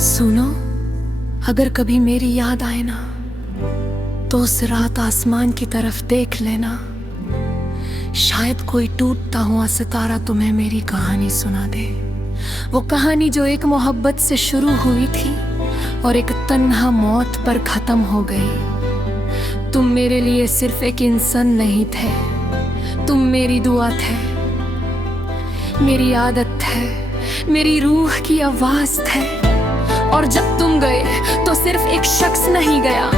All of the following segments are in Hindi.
सुनो, अगर कभी मेरी याद आए ना तो उस रात आसमान की तरफ देख लेना। शायद कोई टूटता हुआ सितारा तुम्हें मेरी कहानी सुना दे। वो कहानी जो एक मोहब्बत से शुरू हुई थी और एक तन्हा मौत पर खत्म हो गई। तुम मेरे लिए सिर्फ एक इंसान नहीं थे, तुम मेरी दुआ थे, मेरी आदत थे, मेरी रूह की आवाज थे। और जब तुम गए तो सिर्फ एक शख्स नहीं गया,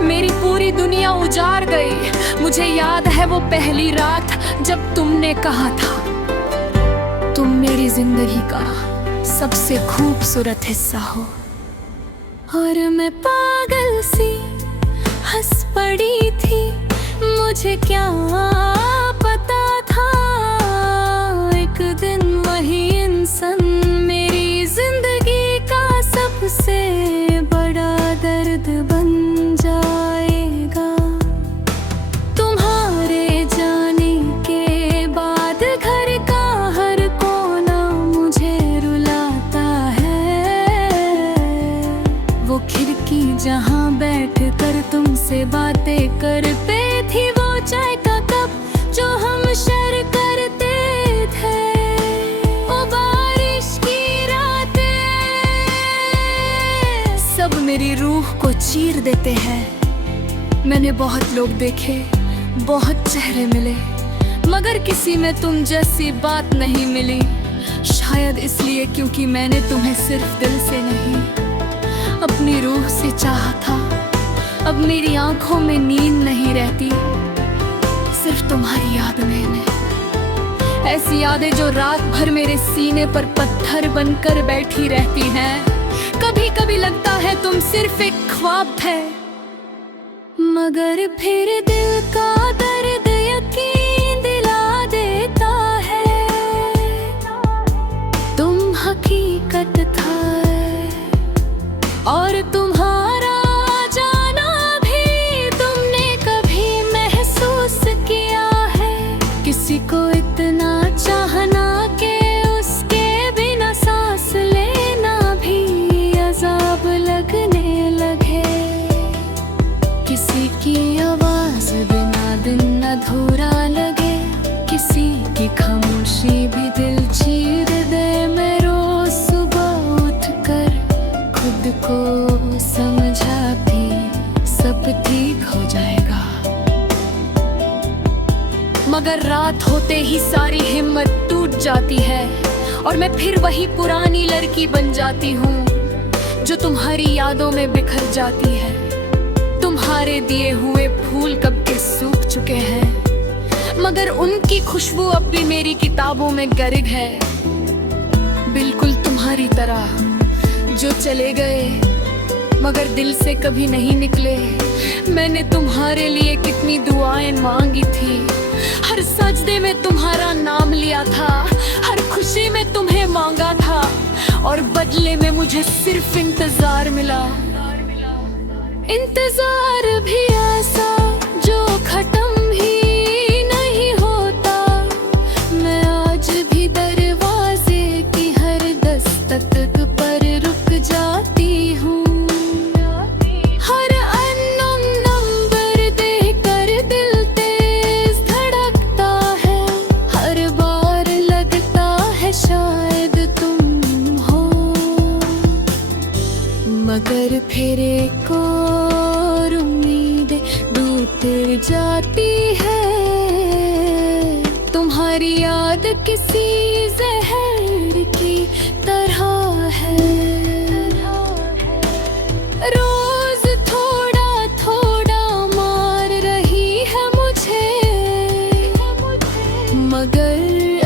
मेरी पूरी दुनिया उजाड़ गई। मुझे याद है वो पहली रात जब तुमने कहा था तुम मेरी जिंदगी का सबसे खूबसूरत हिस्सा हो। और मैं पागल सी हंस पड़ी थी, मुझे क्या पता था एक दिन वही इंसान मेरी जिंदगी का सबसे बड़ा दर्द बन जाएगा। तुम्हारे जाने के बाद घर का हर कोना मुझे रुलाता है। वो खिड़की जहाँ बैठ कर तुमसे बातें करते थी, वो चाय का कप जो हम शेयर करते थे, वो बारिश की रातें सब मेरी रूह को चीर देते हैं। मैंने बहुत लोग देखे, बहुत चेहरे मिले, मगर किसी में तुम जैसी बात नहीं मिली। शायद इसलिए क्योंकि मैंने तुम्हें सिर्फ दिल से नहीं, अपनी रूह से चाहा था। अब मेरी आंखों में नींद नहीं रहती, सिर्फ तुम्हारी याद में। ऐसी यादें जो रात भर मेरे सीने पर पत्थर बनकर बैठी रहती हैं। कभी कभी लगता है तुम सिर्फ एक ख्वाब थे, मगर फिर दिल का दर्द यकीन दिला देता है तुम हकीकत था। और तुम्हारा जाना भी तुमने कभी महसूस किया है। किसी को इतना चाहना के उसके बिना सांस लेना भी अजाब लगने लगे। किसी की आवाज बिना दिन अधूरा लगे, किसी की खामोशी भी दिल चीर दे। मैं रोज सुबह उठकर खुद को समझाती सब ठीक हो जाएगा, मगर रात होते ही सारी हिम्मत टूट जाती है और मैं फिर वही पुरानी लड़की बन जाती हूँ जो तुम्हारी यादों में बिखर जाती है। तुम्हारे दिए हुए फूल कब के सूख चुके हैं, मगर उनकी खुशबू अब भी मेरी किताबों में गर्ग है। बिल्कुल तुम्हारी तरह जो चले गए मगर दिल से कभी नहीं निकले। मैंने तुम्हारे लिए कितनी दुआएं मांगी थी, हर सजदे में तुम्हारा नाम लिया था, हर खुशी में तुम्हें मांगा था, और बदले में मुझे सिर्फ इंतजार मिला। इंतजार भी ऐसा जो खत्म ही नहीं होता। मैं आज भी दरवाजे की हर दस्तक पर रुक जाती हूँ। हर अननोन नंबर देखकर दिल तेज धड़कता है, हर बार लगता है शायद तुम हो, मगर फिर एक और उम्मीद टूट जाती है। तुम्हारी याद किसी जहर की तरह है, रोज थोड़ा थोड़ा मार रही है मुझे, मगर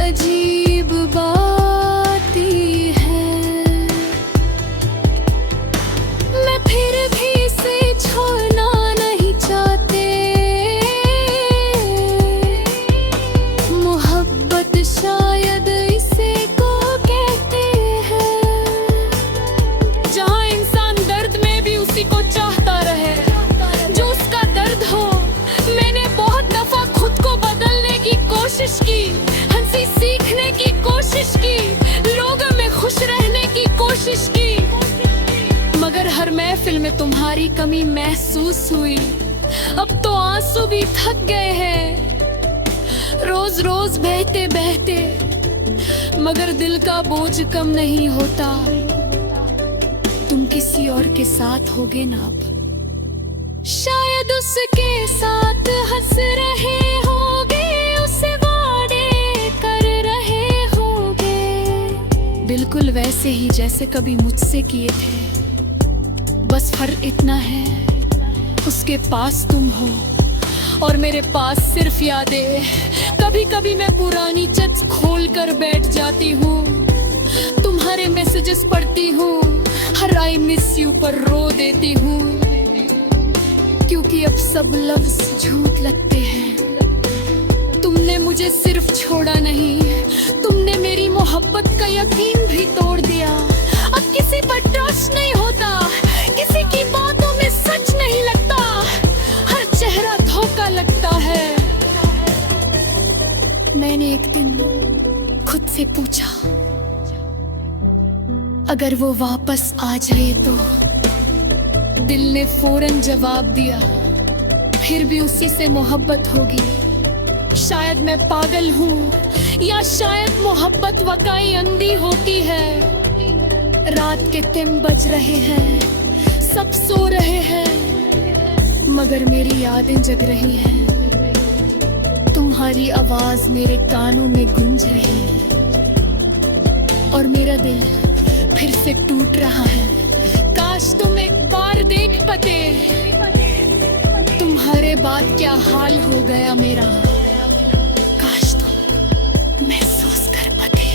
अजीब बात ही है मैं फिर भी इसे छोड़ना नहीं चाहते। हर महफिल में तुम्हारी कमी महसूस हुई। अब तो आंसू भी थक गए हैं रोज रोज बहते बहते, मगर दिल का बोझ कम नहीं होता। तुम किसी और के साथ होगे ना अब, शायद उसके साथ हंस रहे होगे, उसे वादे कर रहे होगे, बिल्कुल वैसे ही जैसे कभी मुझसे किए थे। बस फर्क इतना है, उसके पास तुम हो और मेरे पास सिर्फ यादें। कभी कभी मैं पुरानी चट्स खोल कर बैठ जाती हूँ, तुम्हारे मैसेजेस पढ़ती हूँ, हर आई मिस यू पर रो देती हूँ, क्योंकि अब सब लफ्ज झूठ लगते हैं। तुमने मुझे सिर्फ छोड़ा नहीं, तुमने मेरी मोहब्बत का यकीन भी तोड़ दिया। अब किसी पर ट्रस्ट नहीं होता, किसी की बातों में सच नहीं लगता, हर चेहरा धोखा लगता है। मैंने एक दिन खुद से पूछा, अगर वो वापस आ जाए तो? दिल ने फौरन जवाब दिया, फिर भी उसी से मोहब्बत होगी। शायद मैं पागल हूँ, या शायद मोहब्बत वाकई अंधी होती है। रात के 3 बज रहे हैं, सब सो रहे हैं, मगर मेरी यादें जग रही हैं। तुम्हारी आवाज मेरे कानों में गूंज रही है और मेरा दिल फिर से टूट रहा है। काश तुम एक बार देख पाते, तुम्हारे बाद क्या हाल हो गया मेरा। काश तुम महसूस कर पाते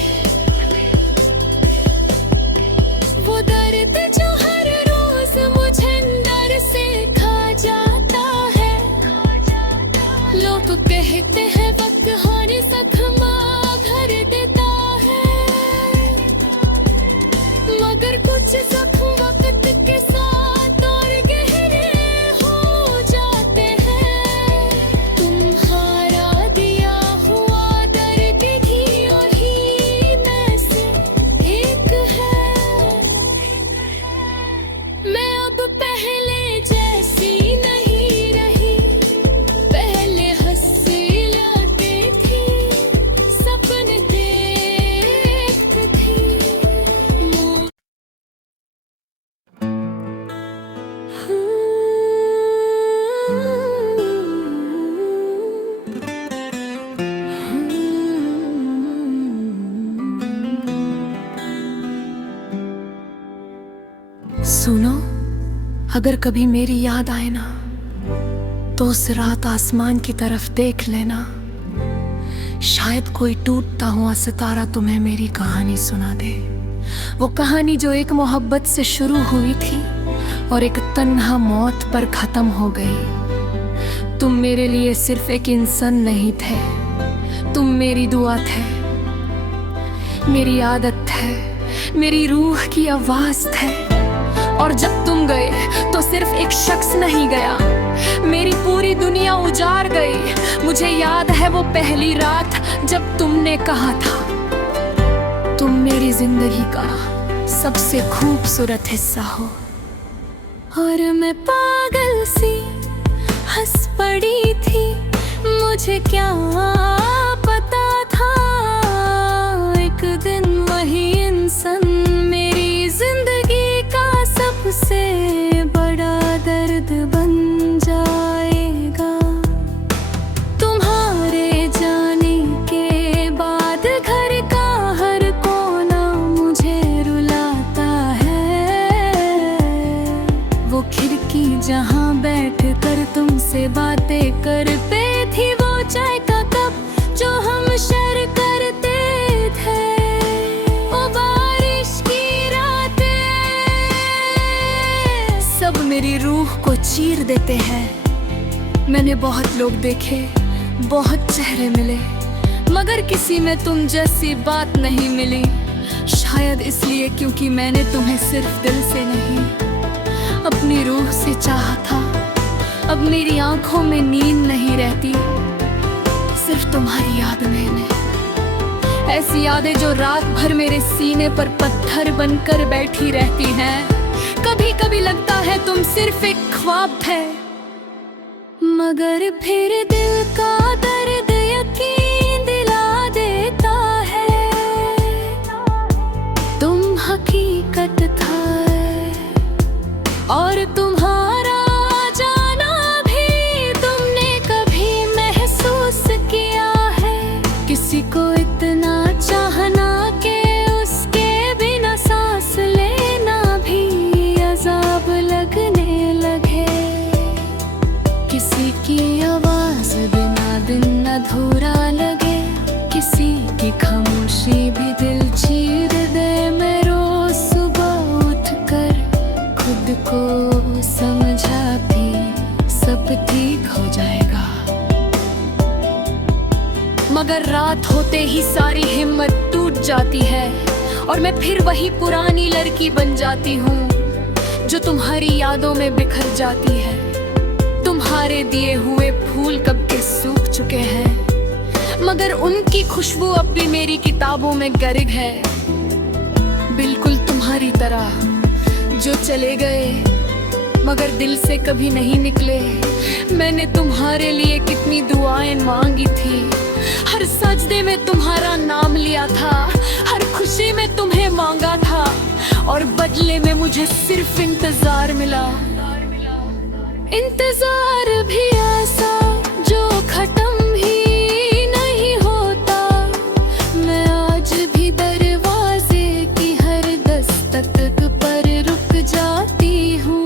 वो दर्द जो हर रोज मुझे अंदर से खा जाता है। लोग कहते हैं वक्त हर जख्म भर देता है, मगर कुछ जख्म वक्त के साथ और गहरे हो जाते हैं। तुम्हारा दिया हुआ दर्द भी वही में से एक है। मैं अब पहले जैसी नहीं रही, पहले हंसी लाती थी, सपने देखती थी। सुनो, अगर कभी मेरी याद आए ना, तो उस रात आसमान की तरफ देख लेना। शायद कोई टूटता हुआ सितारा तुम्हें मेरी कहानी सुना दे। वो कहानी जो एक मोहब्बत से शुरू हुई थी और एक तन्हा मौत पर खत्म हो गई। तुम मेरे लिए सिर्फ एक इंसान नहीं थे, तुम मेरी दुआ थे, मेरी आदत थे, मेरी रूह की आवाज थे। और जब तुम गए तो सिर्फ एक शख्स नहीं गया, मेरी पूरी दुनिया उजाड़ गई। मुझे याद है वो पहली रात जब तुमने कहा था तुम मेरी जिंदगी का सबसे खूबसूरत हिस्सा हो। और मैं पागल सी हंस पड़ी थी, मुझे क्या पता था एक दिन वही इंसान मेरी जिंदगी का सबसे बड़ा दर्द बन जाएगा। तुम्हारे जाने के बाद घर का हर कोना मुझे रुलाता है। वो खिड़की जहाँ बैठ कर तुमसे बातें करते थी, वो चाय का कप जो हम शेयर करते थे, वो बारिश की रातें सब मेरी रूह को चीर देते हैं। मैंने बहुत लोग देखे, बहुत चेहरे मिले, मगर किसी में तुम जैसी बात नहीं मिली। शायद इसलिए क्योंकि मैंने तुम्हें सिर्फ दिल से नहीं, अपनी रूह से चाहा था। अब मेरी आंखों में नींद नहीं रहती, सिर्फ तुम्हारी याद में। ऐसी यादें जो रात भर मेरे सीने पर पत्थर बनकर बैठी रहती हैं। कभी कभी लगता है तुम सिर्फ एक ख्वाब है, मगर फिर दिल का दर्द यकीन दिला देता है। तुम हकीकत था और तुम्हारा जाना भी तुमने कभी महसूस किया है। किसी को इतना चाहना के उसके बिना सांस लेना भी अजाब लगने लगे। किसी की आवाज बिना दिन अधूरा लगे, किसी की खामोशी भी दिल चीर दे। मैं रोज सुबह उठकर खुद को समझाती सब ठीक हो जाएगा, मगर रात होते ही सारी हिम्मत टूट जाती है और मैं फिर वही पुरानी लड़की बन जाती हूँ जो तुम्हारी यादों में बिखर जाती है। तुम्हारे दिए हुए फूल कब के सूख चुके हैं, मगर उनकी खुशबू अब भी मेरी किताबों में गर्ग है। बिल्कुल तुम्हारी तरह जो चले गए मगर दिल से कभी नहीं निकले। मैंने तुम्हारे लिए कितनी दुआएं मांगी थी, हर सजदे में तुम्हारा नाम लिया था, हर खुशी में तुम्हें मांगा था और बदले में मुझे सिर्फ इंतजार मिला। इंतजार भी ऐसा जो खत्म ही नहीं होता। मैं आज भी दरवाजे की हर दस्तक पर रुक जाती हूँ।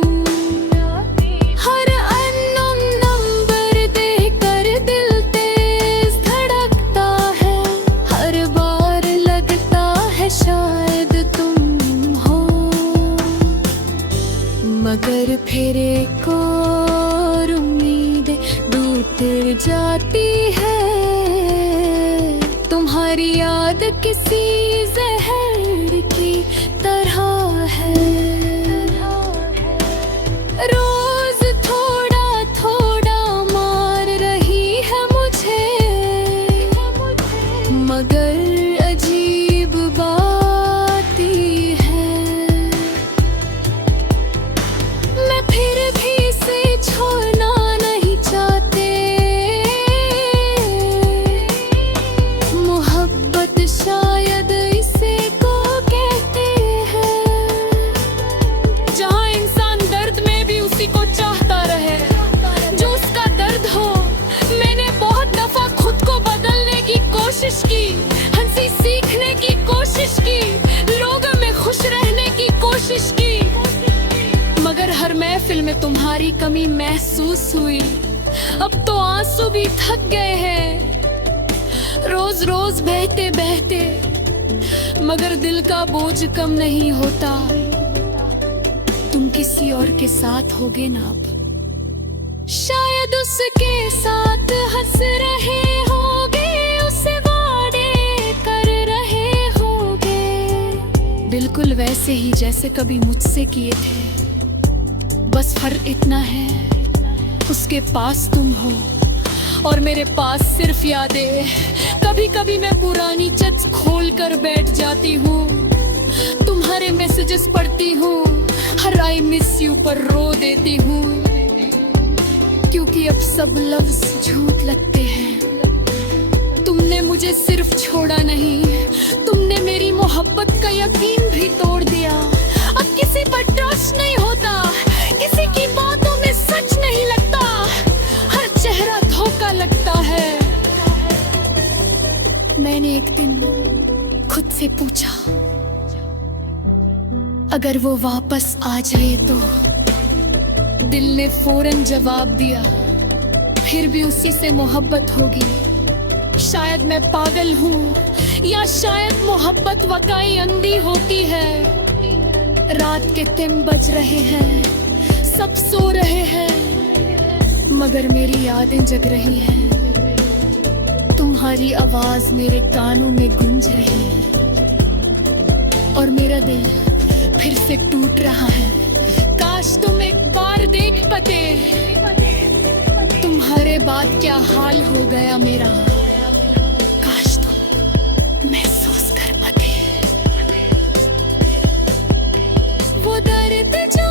हर अननोन नंबर देखकर दिल तेज धड़कता है, हर बार लगता है शायद तुम हो, मगर फिर एक और उम्मीद टूट जाती है। तुम्हारी याद किसी जहर की तरह है, रोज थोड़ा थोड़ा मार रही है मुझे, मगर अजीब बात ही है मैं फिर भी इसे छोड़ना नहीं चाहते। मोहब्बत शायद इसे को कहते हैं, जहाँ इंसान दर्द में भी उसी को चाहता रहे जो उसका दर्द हो। मैंने बहुत दफा खुद को बदलने की कोशिश की, हंसी सीखने की कोशिश की, लोगों में खुश रहने की कोशिश की, मगर हर महफिल में तुम्हारी कमी महसूस हुई। अब तो आंसू भी थक गए हैं रोज रोज बहते बहते, मगर दिल का बोझ कम नहीं होता। तुम किसी और के साथ होगे ना अब, शायद उसके साथ हंस रहे होगे, उसे वादे कर रहे होगे, बिल्कुल वैसे ही जैसे कभी मुझसे किए थे। बस फर्क इतना है उसके पास तुम हो और मेरे पास सिर्फ यादें। कभी कभी मैं पुरानी चट खोल कर बैठ जाती हूँ, तुम्हारे मैसेजेस पढ़ती हूँ, हर आई मिस यू पर रो देती हूँ, क्योंकि अब सब लफ्ज झूठ लगते हैं। तुमने मुझे सिर्फ छोड़ा नहीं, तुमने मेरी मोहब्बत का यकीन भी तोड़ दिया। अब किसी पर ट्रस्ट नहीं होता, किसी की बातों में सच नहीं लगता, हर चेहरा धोखा लगता है। मैंने एक दिन खुद से पूछा, अगर वो वापस आ जाए तो? दिल ने फौरन जवाब दिया, फिर भी उसी से मोहब्बत होगी। शायद मैं पागल हूँ या शायद मोहब्बत वाकई अंधी होती है। रात के 3 बज रहे हैं, सब सो रहे हैं, मगर मेरी यादें जग रही हैं। तुम्हारी आवाज मेरे कानों में गूंज रही है और मेरा दिल फिर से टूट रहा है। काश तुम एक बार देख पाते, तुम्हारे बाद क्या हाल हो गया मेरा। काश तुम महसूस कर पाते वो दर्द जो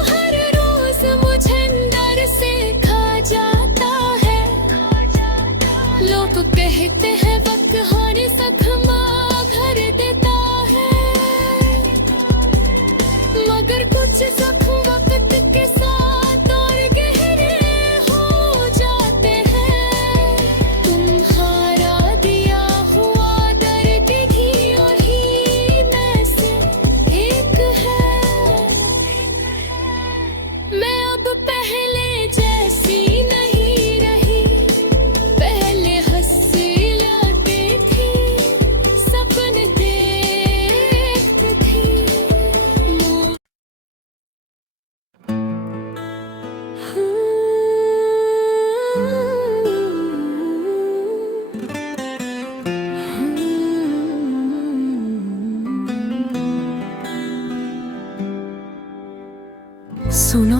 सुनो,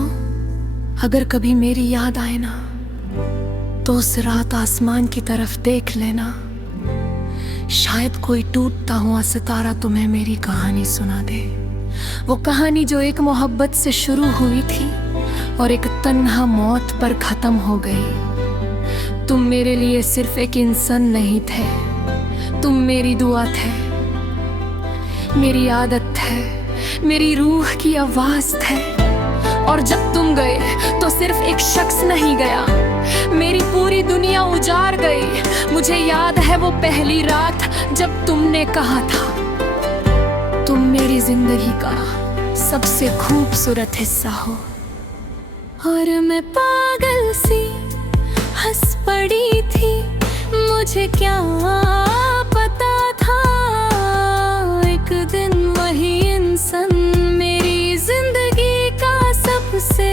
अगर कभी मेरी याद आए ना, तो उस रात आसमान की तरफ देख लेना। शायद कोई टूटता हुआ सितारा तुम्हें मेरी कहानी सुना दे। वो कहानी जो एक मोहब्बत से शुरू हुई थी और एक तन्हा मौत पर खत्म हो गई। तुम मेरे लिए सिर्फ एक इंसान नहीं थे, तुम मेरी दुआ थे, मेरी आदत थे, मेरी रूह की आवाज थे। और जब तुम गए तो सिर्फ एक शख्स नहीं गया, मेरी पूरी दुनिया उजाड़ गई। मुझे याद है वो पहली रात जब तुमने कहा था तुम मेरी जिंदगी का सबसे खूबसूरत हिस्सा हो। और मैं पागल सी हंस पड़ी थी, मुझे क्या पता था एक दिन वही इंसान मेरी जिंदगी का सबसे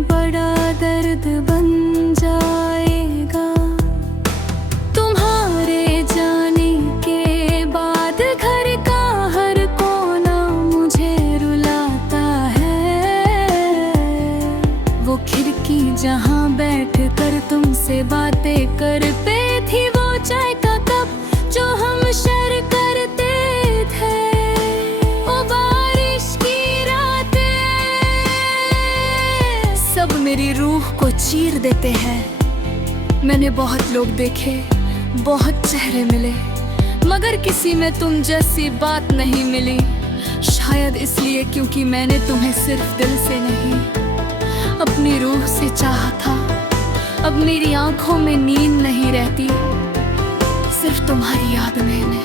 बड़ा दर्द बन जाएगा। तुम्हारे जाने के बाद घर का हर कोना मुझे रुलाता है। वो खिड़की जहाँ बैठ कर तुमसे बातें करते थी, वो चाय का कप जो हम शेयर करते थे, वो बारिश की रातें सब मेरी रूह को चीर देते हैं। मैंने बहुत लोग देखे, बहुत चेहरे मिले, मगर किसी में तुम जैसी बात नहीं मिली। शायद इसलिए क्योंकि मैंने तुम्हें सिर्फ दिल से नहीं, अपनी रूह से चाहा था। अब मेरी आंखों में नींद नहीं रहती, सिर्फ तुम्हारी याद में।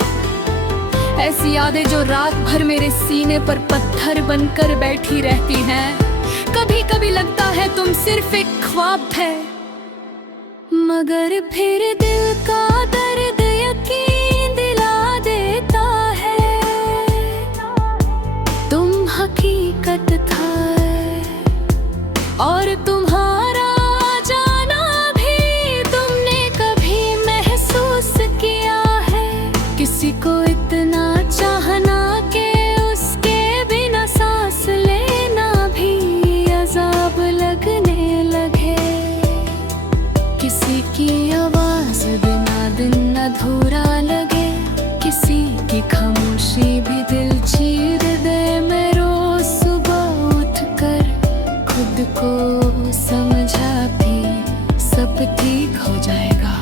ऐसी यादें जो रात भर मेरे सीने पर पत्थर बनकर बैठी रहती हैं। कभी कभी लगता है तुम सिर्फ एक ख्वाब थे, मगर फिर दिल का दर्द यकीन दिला देता है तुम हकीकत था। और तुम्हारा जाना भी तुमने कभी महसूस किया है, किसी को इतना चाहना के उसके बिना सांस लेना भी अजाब लगने लगे। किसी की आवाज बिना दिन अधूरा लगे, किसी की खामोशी भी दिल चीर दे। मैं रोज सुबह उठकर खुद को समझा भी सब ठीक हो जाएगा,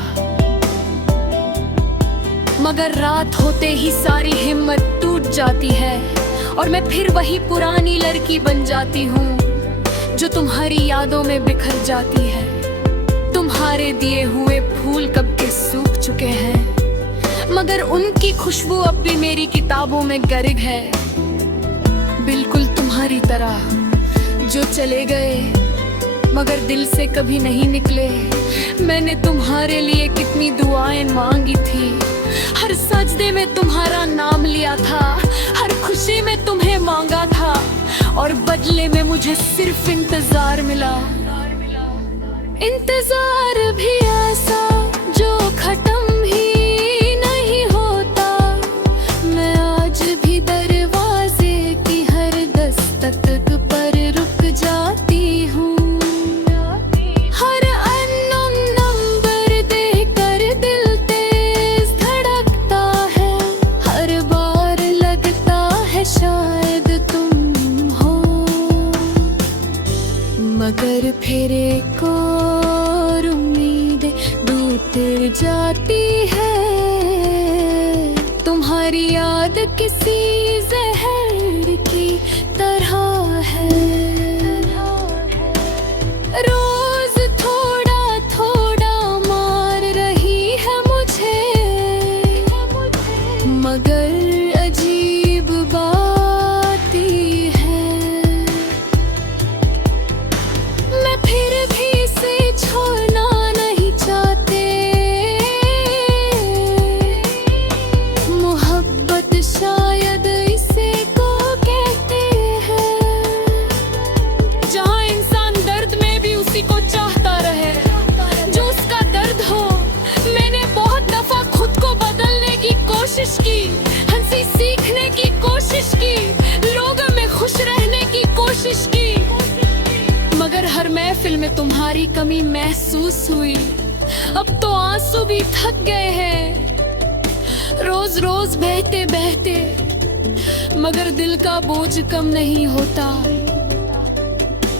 मगर रात होते ही सारी हिम्मत टूट जाती है और मैं फिर वही पुरानी लड़की बन जाती हूँ जो तुम्हारी यादों में बिखर जाती है। तुम्हारे दिए हुए फूल कब के सूख चुके हैं, मगर उनकी खुशबू अब भी मेरी किताबों में गर्ग है। बिल्कुल तुम्हारी तरह जो चले गए मगर दिल से कभी नहीं निकले। मैंने तुम्हारे लिए कितनी दुआएं मांगी थी, हर सजदे में तुम्हारा नाम लिया था, हर खुशी में तुम्हें मांगा था, और बदले में मुझे सिर्फ इंतजार मिला। इंतजार भी ऐसा जो खत्म ही नहीं होता। मैं आज भी दरवाजे की हर दस्तक पर रुक जाती हूँ। हर अननोन नंबर देखकर दिल तेज धड़कता है, हर बार लगता है शायद तुम हो, मगर फिर एक और उम्मीद टूट जाती है। तुम्हारी याद किसी जहर की तरह है, रोज थोड़ा थोड़ा मार रही है मुझे, मगर अजीब बात ही है मैं फिर भी इसे छोड़ना नहीं चाहते। मोहब्बत शायद महफिल में तुम्हारी कमी महसूस हुई। अब तो आंसू भी थक गए हैं, रोज रोज बहते बहते, मगर दिल का बोझ कम नहीं होता।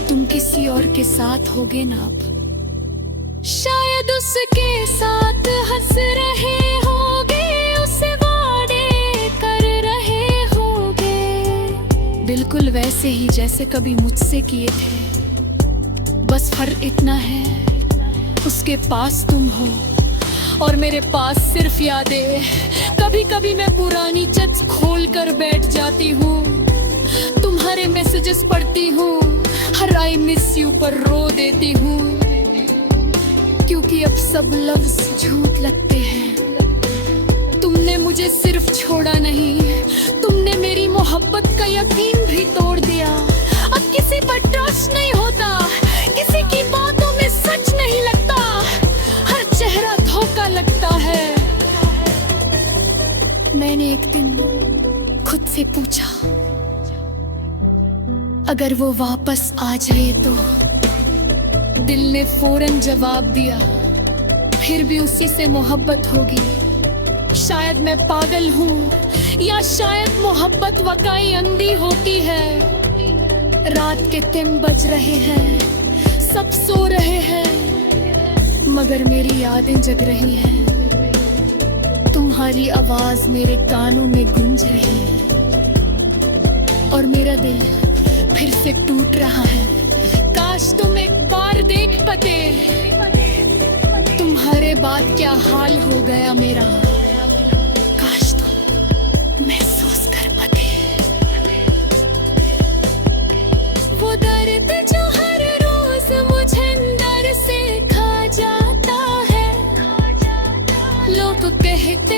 तुम किसी और के साथ होगे ना अब, शायद उसके साथ हंस रहे होगे, उसे वादे कर रहे होगे, बिल्कुल वैसे ही जैसे कभी मुझसे किए थे। बस फर्क इतना है, उसके पास तुम हो और मेरे पास सिर्फ यादें। कभी कभी मैं पुरानी चट खोल कर बैठ जाती हूँ, तुम्हारे मैसेजेस पढ़ती हूँ, हर आई मिस यू पर रो देती हूँ, क्योंकि अब सब लफ्ज झूठ लगते हैं। तुमने मुझे सिर्फ छोड़ा नहीं, तुमने मेरी मोहब्बत का यकीन भी तोड़ दिया। अब किसी पर ट्रस्ट नहीं होता, किसी की बातों में सच नहीं लगता, हर चेहरा धोखा लगता है। मैंने एक दिन खुद से पूछा, अगर वो वापस आ जाए तो? दिल ने फौरन जवाब दिया, फिर भी उसी से मोहब्बत होगी। शायद मैं पागल हूँ, या शायद मोहब्बत वकाई अंधी होती है। रात के 3 बज रहे हैं, सब सो रहे हैं, मगर मेरी यादें जग रही हैं। तुम्हारी आवाज मेरे कानों में गूंज रही है और मेरा दिल फिर से टूट रहा है। काश तुम एक बार देख पाते, तुम्हारे बाद क्या हाल हो गया मेरा। काश तुम महसूस कर पाते वो दर्द जो हर रोज मुझे अंदर से खा जाता है। लोग कहते